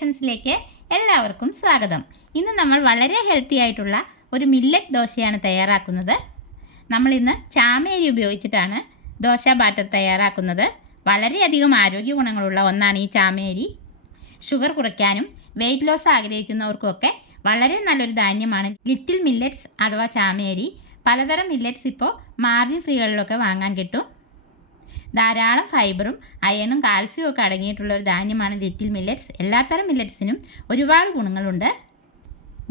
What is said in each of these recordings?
ക്രിയേഷൻസിലേക്ക് എല്ലാവർക്കും സ്വാഗതം. ഇന്ന് നമ്മൾ വളരെ ഹെൽത്തി ആയിട്ടുള്ള ഒരു മില്ലറ്റ് ദോശയാണ് തയ്യാറാക്കുന്നത്. നമ്മളിന്ന് ചാമേരി ഉപയോഗിച്ചിട്ടാണ് ദോശ ബാറ്റർ തയ്യാറാക്കുന്നത്. വളരെയധികം ആരോഗ്യ ഗുണങ്ങളുള്ള ഒന്നാണ് ഈ ചാമേരി. ഷുഗർ കുറയ്ക്കാനും വെയിറ്റ് ലോസ് ആഗ്രഹിക്കുന്നവർക്കൊക്കെ വളരെ നല്ലൊരു ധാന്യമാണ് ലിറ്റിൽ മില്ലറ്റ്സ് അഥവാ ചാമേരി. പലതരം മില്ലറ്റ്സ് ഇപ്പോൾ മാർജിൻ ഫ്രീകളിലൊക്കെ വാങ്ങാൻ കിട്ടും. ധാരാളം ഫൈബറും അയണും കാൽസ്യവും ഒക്കെ അടങ്ങിയിട്ടുള്ള ഒരു ധാന്യമാണ് ലിറ്റിൽ മില്ലറ്റ്സ്. എല്ലാത്തരം മില്ലറ്റ്സിനും ഒരുപാട് ഗുണങ്ങളുണ്ട്.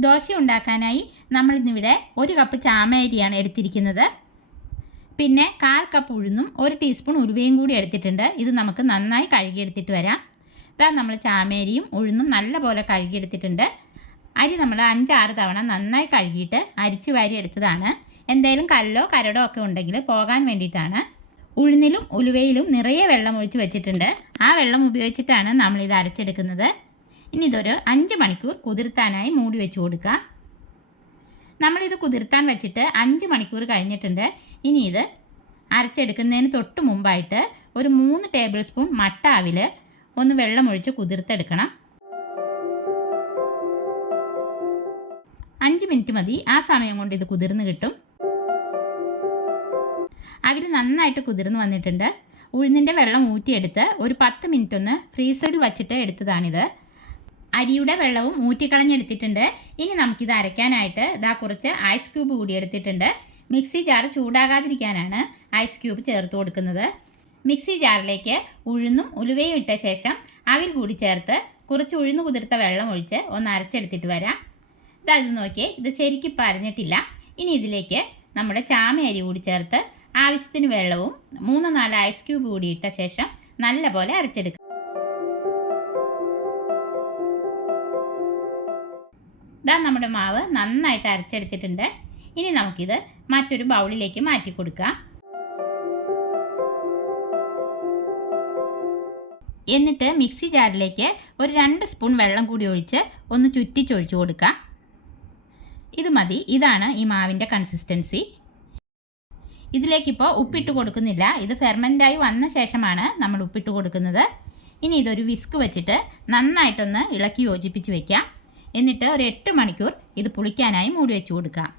ദോശ ഉണ്ടാക്കാനായി നമ്മളിന്നിവിടെ 1 കപ്പ് ചാമേരിയാണ് എടുത്തിരിക്കുന്നത്. പിന്നെ 1/4 കപ്പ് ഉഴുന്നും 1 ടീസ്പൂൺ ഉലുവയും കൂടി എടുത്തിട്ടുണ്ട്. ഇത് നമുക്ക് നന്നായി കഴുകിയെടുത്തിട്ട് വരാം. ഇതാ നമ്മൾ ചാമേരിയും ഉഴുന്നും നല്ലപോലെ കഴുകിയെടുത്തിട്ടുണ്ട്. അരി നമ്മൾ 5-6 തവണ നന്നായി കഴുകിയിട്ട് അരിച്ചു വാരി എടുത്തതാണ്. എന്തെങ്കിലും കല്ലോ കരടോ ഒക്കെ ഉണ്ടെങ്കിൽ പോകാൻ വേണ്ടിയിട്ടാണ്. ഉഴുന്നിലും ഉലുവയിലും നിറയെ വെള്ളം ഒഴിച്ച് വെച്ചിട്ടുണ്ട്. ആ വെള്ളം ഉപയോഗിച്ചിട്ടാണ് നമ്മളിത് അരച്ചെടുക്കുന്നത്. ഇനി ഇതൊരു 5 മണിക്കൂർ കുതിർത്താനായി മൂടി വെച്ച് കൊടുക്കാം. നമ്മളിത് കുതിർത്താൻ വെച്ചിട്ട് 5 മണിക്കൂർ കഴിഞ്ഞിട്ടുണ്ട്. ഇനി ഇത് അരച്ചെടുക്കുന്നതിന് തൊട്ട് മുമ്പായിട്ട് ഒരു 3 ടേബിൾ സ്പൂൺ മട്ട അവിൽ ഒന്ന് വെള്ളം ഒഴിച്ച് കുതിർത്തെടുക്കണം. 5 മിനിറ്റ് മതി. ആ സമയം കൊണ്ട് ഇത് കുതിർന്ന് കിട്ടും. അവിൽ നന്നായിട്ട് കുതിർന്ന് വന്നിട്ടുണ്ട്. ഉഴുന്നിൻ്റെ വെള്ളം ഊറ്റിയെടുത്ത് ഒരു 10 മിനിറ്റ് ഒന്ന് ഫ്രീസറിൽ വച്ചിട്ട് എടുത്തതാണിത്. അരിയുടെ വെള്ളവും ഊറ്റിക്കളഞ്ഞെടുത്തിട്ടുണ്ട്. ഇനി നമുക്കിത് അരയ്ക്കാനായിട്ട് കുറച്ച് ഐസ് ക്യൂബ് കൂടി എടുത്തിട്ടുണ്ട്. മിക്സി ജാർ ചൂടാകാതിരിക്കാനാണ് ഐസ് ക്യൂബ് ചേർത്ത് കൊടുക്കുന്നത്. മിക്സി ജാറിലേക്ക് ഉഴുന്നും ഉലുവയും ഇട്ട ശേഷം അവിൽ കൂടി ചേർത്ത് കുറച്ച് ഉഴുന്ന് കുതിർത്ത വെള്ളം ഒഴിച്ച് ഒന്ന് അരച്ചെടുത്തിട്ട് വരാം. ഇത് നോക്കിയേ, ഇത് ശരിക്കും അരഞ്ഞിട്ടില്ല. ഇനി ഇതിലേക്ക് നമ്മുടെ ചാമേരി കൂടി ചേർത്ത് ആവശ്യത്തിന് വെള്ളവും 3-4 ഐസ് ക്യൂബ് കൂടി ഇട്ട ശേഷം നല്ലപോലെ അരച്ചെടുക്കുക. നമ്മുടെ മാവ് നന്നായിട്ട് അരച്ചെടുത്തിട്ടുണ്ട്. ഇനി നമുക്കിത് മറ്റൊരു ബൗളിലേക്ക് മാറ്റി കൊടുക്കാം. എന്നിട്ട് മിക്സി ജാറിലേക്ക് ഒരു 2 സ്പൂൺ വെള്ളം കൂടി ഒഴിച്ച് ഒന്ന് ചുറ്റിച്ചൊഴിച്ചു കൊടുക്കാം. ഇത് മതി. ഇതാണ് ഈ മാവിൻ്റെ കൺസിസ്റ്റൻസി. ഇതിലേക്കിപ്പോൾ ഉപ്പിട്ട് കൊടുക്കുന്നില്ല. ഇത് ഫെർമെൻ്റായി വന്ന ശേഷമാണ് നമ്മൾ ഉപ്പിട്ട് കൊടുക്കുന്നത്. ഇനി ഇതൊരു വിസ്ക് വെച്ചിട്ട് നന്നായിട്ടൊന്ന് ഇളക്കി യോജിപ്പിച്ച് വയ്ക്കാം. എന്നിട്ട് ഒരു 8 മണിക്കൂർ ഇത് പുളിക്കാനായി മൂടി വെച്ച് കൊടുക്കാം.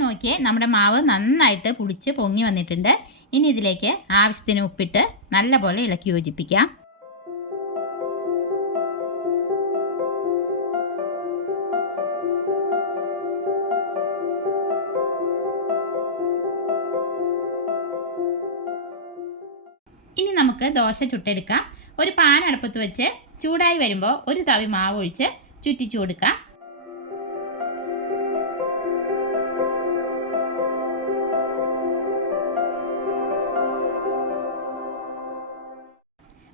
നോക്കിയേ, നമ്മുടെ മാവ് നന്നായിട്ട് പുളിച്ച് പൊങ്ങി വന്നിട്ടുണ്ട്. ഇനി ഇതിലേക്ക് ആവശ്യത്തിന് ഉപ്പിട്ട് നല്ലപോലെ ഇളക്കി യോജിപ്പിക്കാം. ഇനി നമുക്ക് ദോശ ചുട്ടെടുക്കാം. ഒരു പാൻ അടുപ്പത്ത് വെച്ച് ചൂടായി വരുമ്പോൾ ഒരു തവി മാവ് ഒഴിച്ച് ചുറ്റിച്ചു കൊടുക്കാം.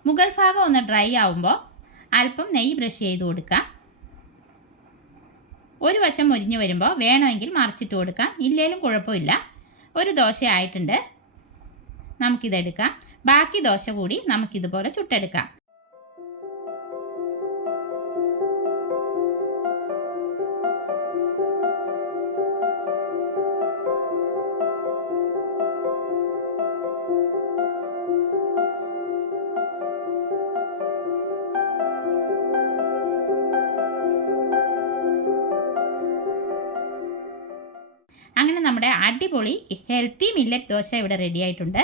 മുകൾ ഭാഗം ഒന്ന് ഡ്രൈ ആവുമ്പോൾ അല്പം നെയ്യ് ബ്രഷ് ചെയ്ത് കൊടുക്കാം. ഒരു വശം മുരിഞ്ഞു വരുമ്പോൾ വേണമെങ്കിൽ മറിച്ചിട്ട് കൊടുക്കാം. ഇല്ലേലും കുഴപ്പമില്ല. ഒരു ദോശ ആയിട്ടുണ്ട്. നമുക്കിതെടുക്കാം. ബാക്കി ദോശ കൂടി നമുക്കിതുപോലെ ചുട്ടെടുക്കാം. അങ്ങനെ നമ്മുടെ അടിപൊളി ഹെൽത്തി മില്ലറ്റ് ദോശ ഇവിടെ റെഡി ആയിട്ടുണ്ട്.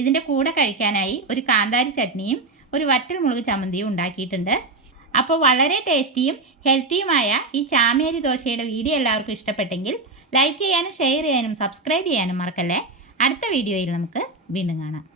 ഇതിൻ്റെ കൂടെ കഴിക്കാനായി ഒരു കാന്താരി ചട്നിയും ഒരു വറ്റൽമുളക് ചമ്മന്തിയും ഉണ്ടാക്കിയിട്ടുണ്ട്. അപ്പോൾ വളരെ ടേസ്റ്റിയും ഹെൽത്തിയുമായ ഈ ചാമേരി ദോശയുടെ വീഡിയോ എല്ലാവർക്കും ഇഷ്ടപ്പെട്ടെങ്കിൽ ലൈക്ക് ചെയ്യാനും ഷെയർ ചെയ്യാനും സബ്സ്ക്രൈബ് ചെയ്യാനും മറക്കല്ലേ. അടുത്ത വീഡിയോയിൽ നമുക്ക് വീണ്ടും കാണാം.